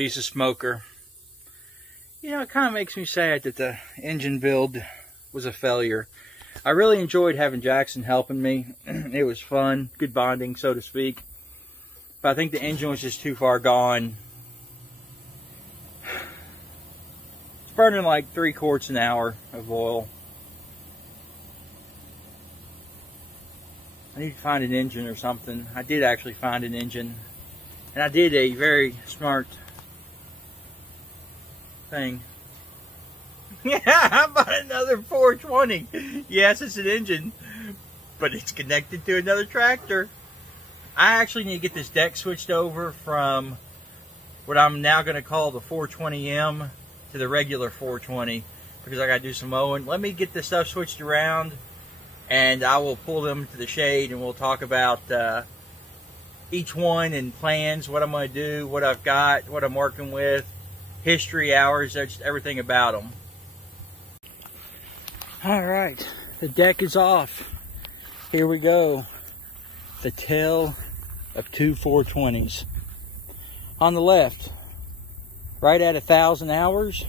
she's a smoker. You know, it kind of makes me sad that the engine build was a failure. I really enjoyed having Jackson helping me. It was fun, good bonding, so to speak. But I think the engine was just too far gone. It's burning like 3 quarts an hour of oil. I need to find an engine or something. I did actually find an engine. And I did a very smart thing. Yeah, I bought another 420. Yes, it's an engine, but it's connected to another tractor. I actually need to get this deck switched over from what I'm now going to call the 420M to the regular 420 because I got to do some mowing. Let me get this stuff switched around and I will pull them to the shade and we'll talk about each one and plans, what I'm going to do, what I've got, what I'm working with, history, hours, just everything about them. All right, the deck is off. Here we go. The tale of 2 420s. On the left, right at 1,000 hours.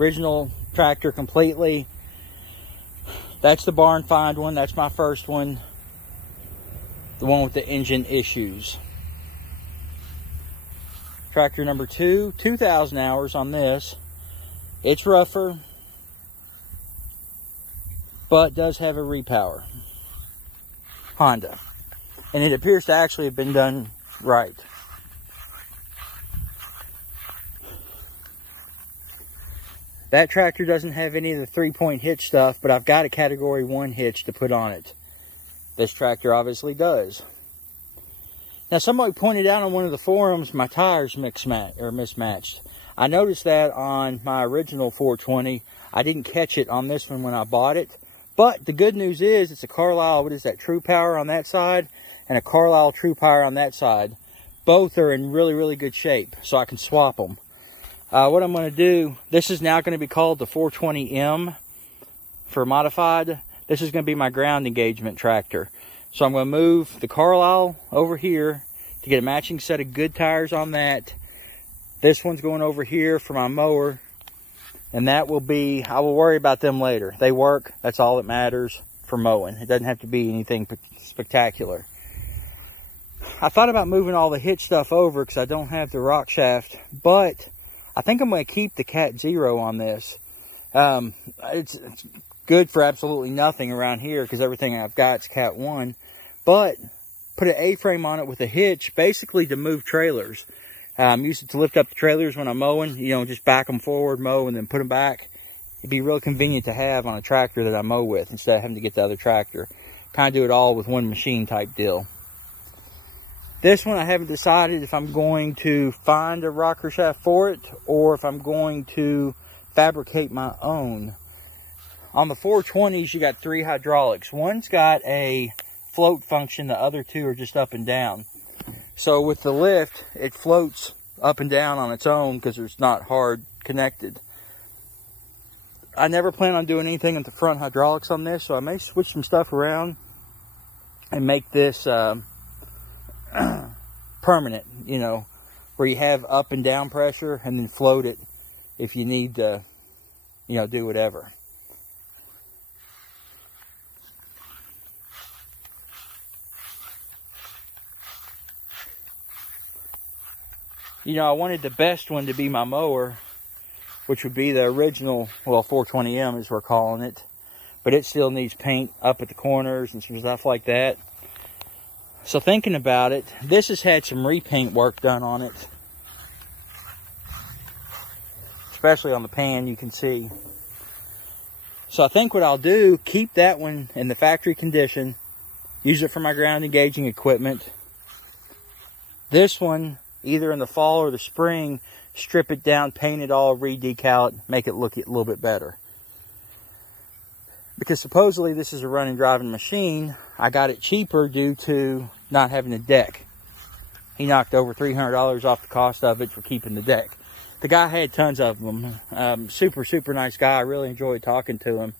Original tractor completely. That's the barn find one. That's my first one. The one with the engine issues. Tractor number 2, 2,000 hours on this. It's rougher, but does have a repower. Honda. And it appears to actually have been done right. That tractor doesn't have any of the 3-point hitch stuff, but I've got a category 1 hitch to put on it. This tractor obviously does. Now somebody pointed out on one of the forums my tires mismatched. I noticed that on my original 420. I didn't catch it on this one when I bought it. But the good news is it's a Carlisle, what is that, True Power on that side and a Carlisle True Power on that side. Both are in really, really good shape, so I can swap them. What I'm going to do, this is now going to be called the 420M for modified. This is going to be my ground engagement tractor. So I'm going to move the Carlisle over here to get a matching set of good tires on that. This one's going over here for my mower. And that will be, I will worry about them later. They work, that's all that matters for mowing. It doesn't have to be anything spectacular. I thought about moving all the hitch stuff over because I don't have the rock shaft, but I think I'm going to keep the Cat 0 on this. It's good for absolutely nothing around here because everything I've got is Cat 1. But put an A-frame on it with a hitch, basically to move trailers. Use it to lift up the trailers when I'm mowing. You know, just back them forward, mow, and then put them back. It'd be real convenient to have on a tractor that I mow with instead of having to get the other tractor. Kind of do it all with one machine type deal. This one I haven't decided if I'm going to find a rocker shaft for it or if I'm going to fabricate my own. On the 420s, you got 3 hydraulics. One's got a float function. The other 2 are just up and down. So with the lift, it floats up and down on its own because it's not hard connected. I never plan on doing anything with the front hydraulics on this, so I may switch some stuff around and make this permanent, you know, where you have up and down pressure and then float it if you need to, you know, do whatever. You know, I wanted the best one to be my mower, which would be the original, well, 420M as we're calling it. But it still needs paint up at the corners and some stuff like that. So thinking about it, this has had some repaint work done on it. Especially on the pan, you can see. So I think what I'll do, keep that one in the factory condition. Use it for my ground engaging equipment. This one, either in the fall or the spring, strip it down, paint it all, re-decal it, make it look a little bit better. Because supposedly this is a running, driving machine. I got it cheaper due to not having a deck. He knocked over $300 off the cost of it for keeping the deck. The guy had tons of them. Super, super nice guy. I really enjoyed talking to him.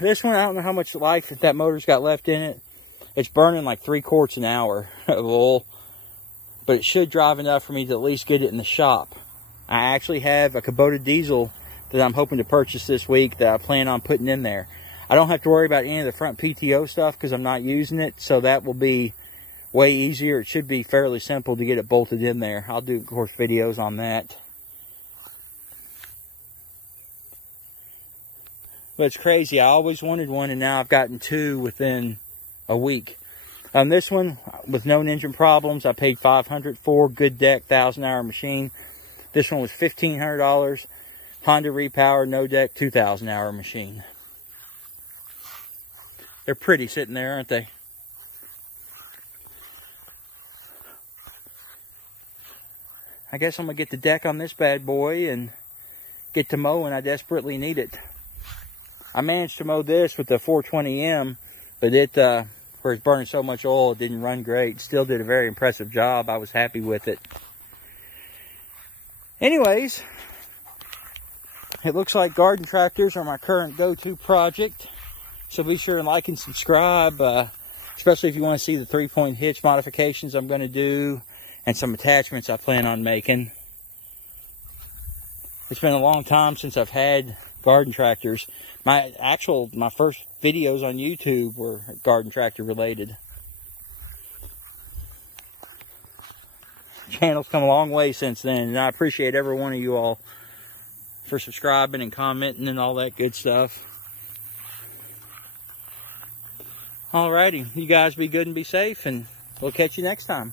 This one, I don't know how much life that motor's got left in it. It's burning like 3 quarts an hour of oil. but it should drive enough for me to at least get it in the shop. I actually have a Kubota diesel that I'm hoping to purchase this week that I plan on putting in there. I don't have to worry about any of the front PTO stuff because I'm not using it, so that will be way easier. It should be fairly simple to get it bolted in there. I'll do, of course, videos on that. But it's crazy. I always wanted one, and now I've gotten two within a week. This one, with no engine problems, I paid $500 for. Good deck, 1,000-hour machine. This one was $1,500. Honda repower, no deck, 2,000-hour machine. They're pretty sitting there, aren't they? I guess I'm going to get the deck on this bad boy and get to mowing. I desperately need it. I managed to mow this with the 420M, but it, where it's burning so much oil, it didn't run great. Still did a very impressive job. I was happy with it. Anyways, it looks like garden tractors are my current go-to project. So be sure and like and subscribe, especially if you want to see the 3-point hitch modifications I'm going to do and some attachments I plan on making. It's been a long time since I've had garden tractors. My first videos on YouTube were garden tractor related. Channel's come a long way since then, and I appreciate every one of you all for subscribing and commenting and all that good stuff. Alrighty, you guys be good and be safe, and we'll catch you next time.